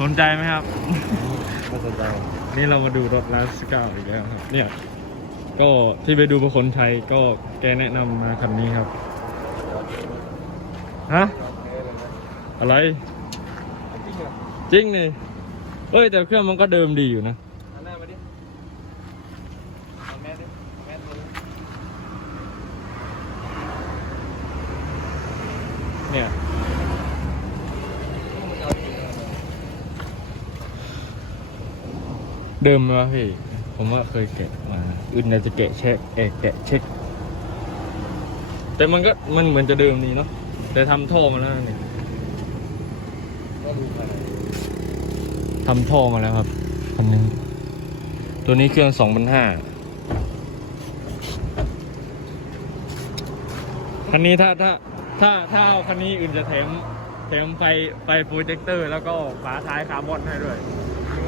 สนใจไหมครับ ไม่สนใจนี่เรามาดูรถลาสก้าอีกแล้วครับ เนี่ย ก็ที่ไปดูประคนชัยก็แกแนะนำมาคันนี้ครับ ฮะ อะไร จริงนี่เอ้ยแต่เครื่องมันก็เดิมดีอยู่นะหน้ามาดิเอาแมสดิเอาแมสมาดิเนี่ย เดิมไหมวะพี่ ผมว่าเคยแกะมาอื่นอาจจะแกะเช็คเอแกะเช็ค แต่มันก็มันเหมือนจะเดิมนี้เนาะแต่ทำท่อมาแล้วนี่ก็ดูภายทำท่อมาแล้วครับคันนึงตัวนี้เครื่องสองพันห้าคันนี้ถ้าถ้าถ้าถ้าเอาคันนี้อื่นจะแถมแถมไฟไฟโปรเจคเตอร์ แล้วก็ฝาท้ายคาร์บอนให้ด้วย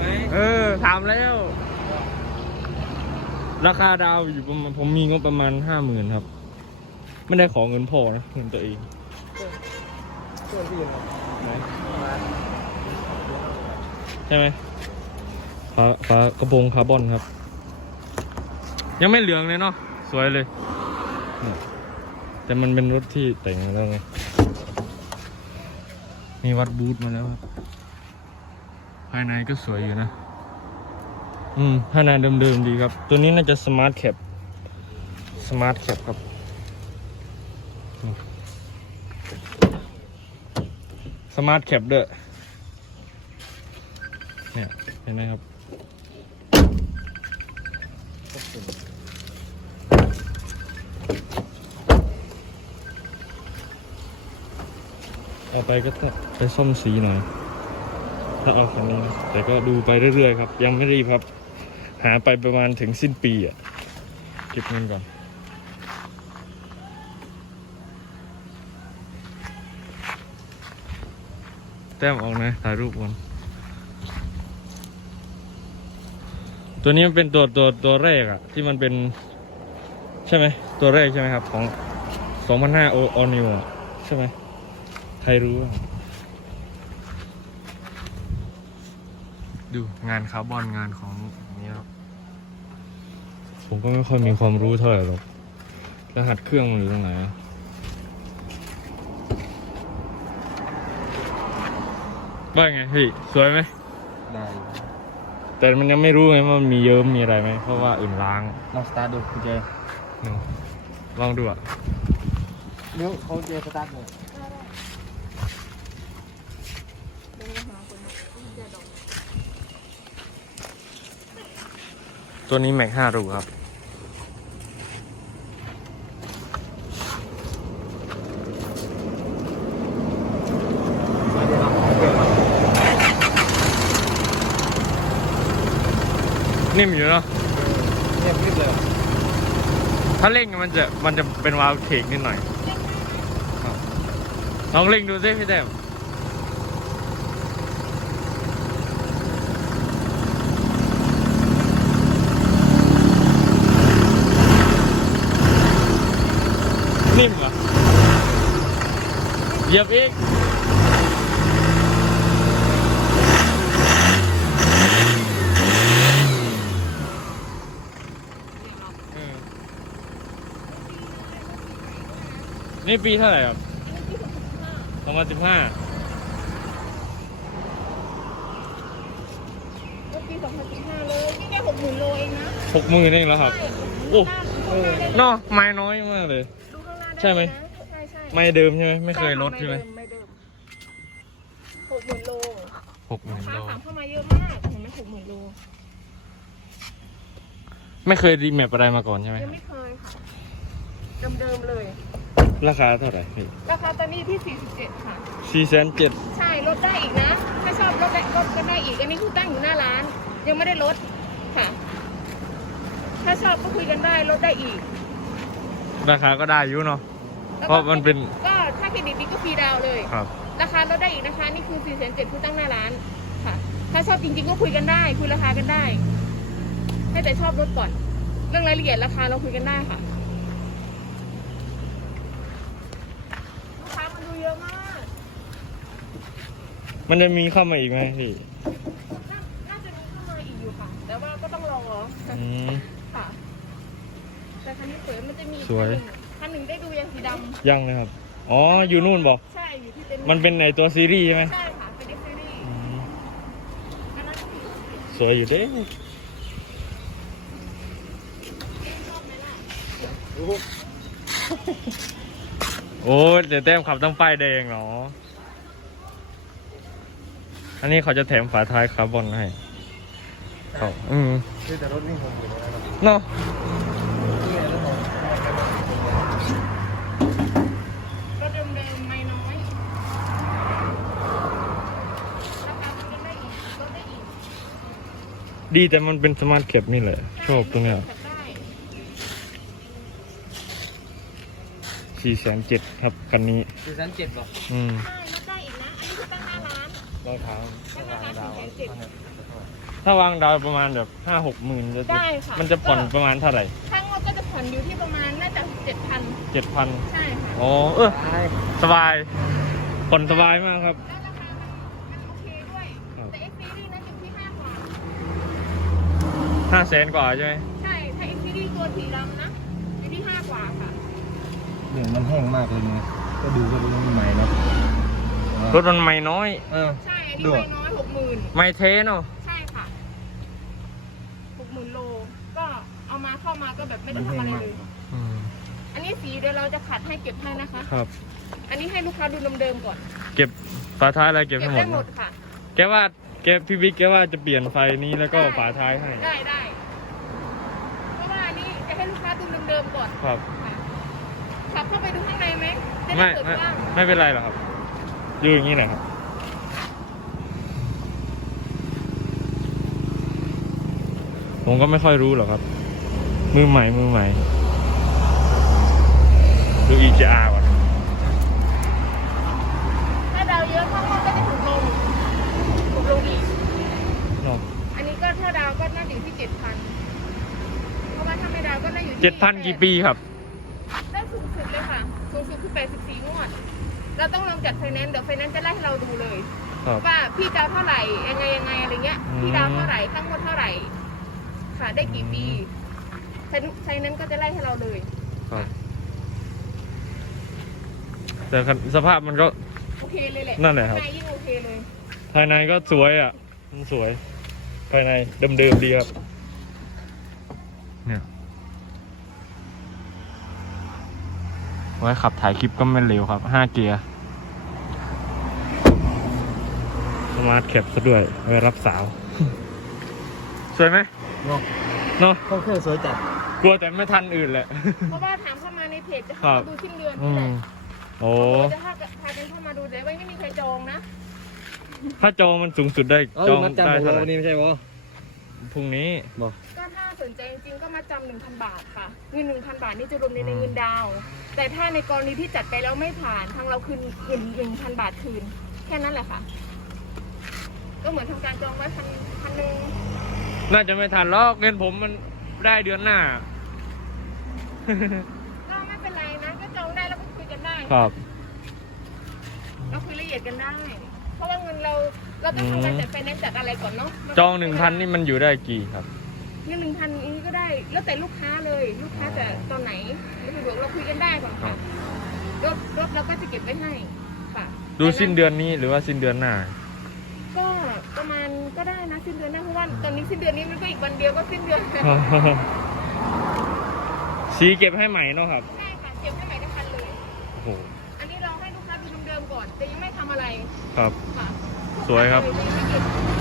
ไหมเออถามแล้ว ราคาดาวอยู่ประมาณผมมีงบประมาณห้าหมื่นครับ ไม่ได้ขอเงินพ่อนะเงินตัวเองช่วยพี่หน่อไหนใช่ไหมฝาฝากระโปรงคาร์บอนครับ ยังไม่เหลืองเลยเนาะสวยเลยเนี่ยแต่มันเป็นรถที่แต่งแล้วไงมีวัดบูทมาแล้วครับ ภายในก็สวยอยู่นะ อืม ภายในเดิมๆดีครับ ตัวนี้น่าจะสมาร์ทแคปสมาร์ทแคปครับ สมาร์ทแคปเด้วยเนี่ย เห็นไหมครับเอาไปก็ต้ไปซ่อมสีหน่อย ถ้าเอาคันนี้นะแต่ก็ดูไปเรื่อยๆครับ ยังไม่รีบครับ หาไปประมาณถึงสิ้นปีอะเก็บเงินก่อนแต้มออกนะถ่ายรูปก่อนตัวนี้มันเป็นตัวตัวตัวแรกอะที่มันเป็น ใช่ไหม ตัวแรกใช่ไหมครับ ของ 2005 o All New อะใช่ไหมใครรู้ ดูงานคาร์บอนงานของนี้ครับผมก็ไม่ค่อยมีความรู้เท่าไหร่หรอกรหัสเครื่องมันอยู่ตรงไหนอะว่าไงพี่สวยไหมได้ แต่มันยังไม่รู้ไงว่ามันมีเยิ้มมีอะไรไหมเพราะว่าอื่นล้างลองสตาร์ทดูคุณเจเนอะลองดูอะเดี๋ยวเขาเจสตาร์ทเลย ตัวนี้แม็กห้ารูครับมาเดี๋ยวเราเอาเครื่องมานิ่มอยู่เนาะเรียบรีบเลยถ้าเร่งมันจะมันจะเป็นวาล์วเขกนิดหน่อยครับลองเร่งดูซิพี่แต้ม นิ่มเหรอเหยียบอีกเออนี่ปีเท่าไหร่ครับสองพันสิบห้ารถปี2015เลยนี่แค่60,000โลเองนะหกหมื่นเองแล้วครับใช่โอ้เออเนาะไม้น้อยมากเลย ใช่ไหมนะใช่ใช่ไม่เดิมใช่ไหมไม่เคยลดใช่ไหมไม่เดิมหกหมื่นโลหกหมื่นค้าโลสั่งเข้ามาเยอะมากเห็นไหมหกหมื่นโลไม่เคยรีแมปอะไรมาก่อนใช่ไหมยังไม่เคยค่ะเดิมๆเลย ราคาเท่าไหร่พี่ราคาตอนนี้ที่ 47 ค่ะ สี่แสนเจ็ดใช่ลดได้อีกนะ ถ้าชอบลดได้ลดก็ได้อีก อันนี้คือตั้งอยู่หน้าร้าน ยังไม่ได้ลดค่ะ ถ้าชอบก็คุยกันได้ลดได้อีก ราคาก็ได้อยู่เนาะ ก็พราะมันเป็นก็ถ้าเครดิตดีก็ฟรีดาวเลย ครับ ราคาลดได้อีกนะคะ นี่คือ 4 7 0 0 0ผู้ตั้งหน้าร้านค่ะ ถ้าชอบจริงๆก็คุยกันได้ คุยราคากันได้ ให้แต่ชอบรถก่อน เรื่องรายละเอียดราคาเราคุยกันได้ค่ะ ลูกค้ามันดูเยอะมาก มันจะมีเข้ามาอีกไหมพี่น่าจะมีเข้ามาอีกอยู่ค่ะ แต่ว่าก็ต้องรออืม ค่ะ แต่คันนี้สวยมันจะมีสวยค่ง คันหนึ่งได้ดูยังสีดยังนะครับ อ๋อ อยู่นู่นบอกำใช่อยู่ที่เต็นท์มันเป็นในตัวซีรีส์ใช่ไหมใช่ค่ะเป็นเอ็กซ์ซีรีส์อืมอันนั้นคือสวยอยู่เด้ชอบไหมล่ะโอ้เดี๋ยวแต้มขับต้องป้ายแดงเหรอ อันนี้เขาจะแถมฝาท้ายคาร์บอนให้เขาอืม คือแต่รถนี่ผมอยู่แล้วเนาะ นี่รถผม รถเดิมๆไม่น้อยราคามันลดได้อีกลดได้อีก ดีแต่มันเป็นสมาร์ทแคปนี่แหละ ชอบตรงเนี้ยขับได้สี่แสนเจ็ดครับคันนี้คือชั้นเจ็ดหรออืมใช่ลดได้อีกนะ อันนี้คือตั้งหน้าร้านรองเท้าตั้งหน้าร้านสี่แสนเจ็ด ถ้าวางดาวประมาณแบบห้าหกหมื่นจะได้ค่ะ มันจะผ่อนประมาณเท่าไหร่ข้างงวดก็จะผ่อนอยู่ที่ประมาณน่าจะเจ็ดพันเจ็ดพันใช่ค่ะอ๋อเออ สบายผ่อนสบายมากครับแล้วราคามันมันโอเคด้วย ครับ แต่เอ็กซ์ซีรีนั้นอยู่ที่ห้ากว่า ห้าแสนกว่าใช่ไหมใช่ถ้าเอ็กซ์ซีรีตัวสีดำนะอยู่ที่ห้ากว่าค่ะเหลืองมันแห้งมากเลยนะก็ดูก็ดูมันใหม่เนาะรถมันไม่น้อย เออ ใช่อันนี้ดูไม่น้อยหกหมื่นไม่เทเนาะใช่ค่ะหกหมื่นโลก็เอามาเข้ามาก็แบบไม่มัได้นแห้ทำงอะไรมากเลย อืมอันนี้สีเดี๋ยวเราจะขัดให้เก็บให้นะคะ ครับ อันนี้ให้ลูกค้าดูเดิมๆก่อน เก็บฝาท้ายอะไรเก็บเก็บให้หมได้ดหมนะดค่ะ แกว่า แกพี่บิ๊กแกว่าจะเปลี่ยนไฟนี้แล้วก็ฝาท้ายให้ ได้ได้เพราะว่าอันนี้จะให้ลูกค้าดูเดิมๆก่อนครับ ค่ะขับเข้าไปดูข้างในไหมจะได้ไม่เปิดไม่กว้างไม่เป็นไรหรอกครับอยู่อย่างนี้แหละครับ ผมก็ไม่ค่อยรู้หรอกครับ มือใหม่มือใหม่ ดู EGR ก่อนถ้าดาวเยอะข้างนอกก็จะถูกลงถูกลงอีก เนาะ อันนี้ก็ถ้าดาวก็น่าจะอยู่ที่เจ็ดพันเพราะว่าถ้าไม่ดาวก็น่าอยู่ที่ เจ็ดพันกี่ปีครับ ได้สูงสุดเลยค่ะ สูงสุดคือแปดสิบสี่งวด เราต้องลองจัดไฟแนนซ์เดี๋ยวไฟแนนซ์จะไล่ให้เราดูเลย ครับ ว่าพี่ดาวเท่าไหร่ยังไงยังไงอะไรเงี้ย อืม พี่ดาวเท่าไหร่ข้างงวดเท่าไหร่ ค่ะ ได้กี่ปีไฟไฟแนนซ์ก็จะไล่ให้เราเลย ครับ แต่คันสภาพมันก็ โอเคเลยแหละนั่นแหละครับ ข้างในยิ่งโอเคเลย ภายในก็สวยอะ มันสวย ภายในเดิมๆดีครับ เนี่ย ไว้ขับถ่ายคลิปก็ไม่เร็วครับห้าเกียร์ สมาร์ทแคปซะด้วยไว้รับสาว สวยไหมเนาะเนาะเข้าเครื่องสวยจัดกลัวแต่ไม่ทันอื่นแหละ เพราะว่าถามเข้ามาในเพจจะครัเข้าบมาดูชิ้นเดือนอืนี่แหมละโอ้จะพาพากันเข้ามาดูแต่ว่าไม่มีใครจองนะ ถ้าจองมันสูงสุดได้เอ้าจองมัดจำได้ของเท่าเราไหร่วันนี้ไม่ใช่ปะพรุ่งนี้บอกก็ถ้า สนใจจริงๆก็มาจำหนึ่งพันบาทค่ะเงินหนึ่งพันบาทนี่จะรวมในในเงินดาวน์แต่ถ้าในกรณีที่จัดไปแล้วไม่ผ่านทางเราคืนเงินหนึ่งพันบาทคืน แค่นั้นแหละค่ะ ก็เหมือนทำการจองไว้พันพันหนึ่งน่าจะไม่ทันหรอกเงินผมมันได้เดือนหน้า ก็ไม่เป็นไรนะก็จองได้แล้วก็คุยกันได้ครับ เราคุยละเอียดกันได้ เพราะว่าเงินเราเราต้องทำการจัดไฟแนนซ์จัดอะไรก่อนเนาะจองหนึ่งพันนี่มันอยู่ได้กี่ครับ เงินหนึ่งพันนี้ก็ได้ แล้วแต่ลูกค้าเลย ลูกค้าจะตอนไหนเราสะดวกเราคุยกันได้ก่อนค่ะรถรถเราก็จะเก็บไว้ให้ค่ะดูสิ้นเดือนนี้หรือว่าสิ้นเดือนหน้า ก็ประมาณก็ได้นะสิ้นเดือนหน้าเพราะว่าตอนนี้สิ้นเดือนนี้มันก็อีกวันเดียวก็สิ้นเดือนแล้วสีเก็บให้ใหม่เนาะครับใช่ค่ะเก็บให้ใหม่ได้พันเลย โอ้โหอันนี้เราให้ลูกค้าดูเดิมๆก่อนแต่ยังไม่ทำอะไรครับ ค่ะสวยครับ ยังไม่เก็บ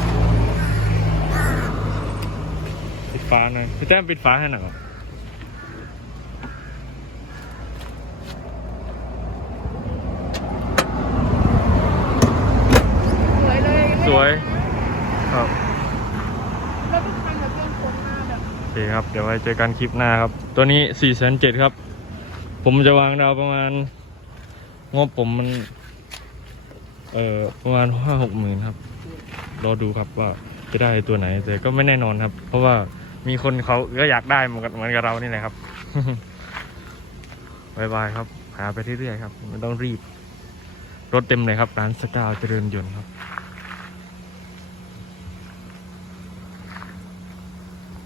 ปิดฟ้าหน่อยพี่แต้มปิดฟ้าให้หน่อยครับสวยเลยสวยครับแล้วทุกคันแบบยังขนมาแบบโอเคครับ เดี๋ยวไว้เจอกันคลิปหน้าครับ ตัวนี้สี่แสนเจ็ดครับ ผมจะวางดาวประมาณ งบผมมัน เอ่อ ประมาณห้าหกหมื่นครับ รอดูครับว่าจะได้ตัวไหนแต่ก็ไม่แน่นอนครับ เพราะว่า มีคนเขาก็อยากได้เหมือนกันเหมือนกับเรานี่แหละครับบายบายครับ หาไปเรื่อยๆครับไม่ต้องรีบ รถเต็มเลยครับร้านสกาวเจริญยนต์ครับ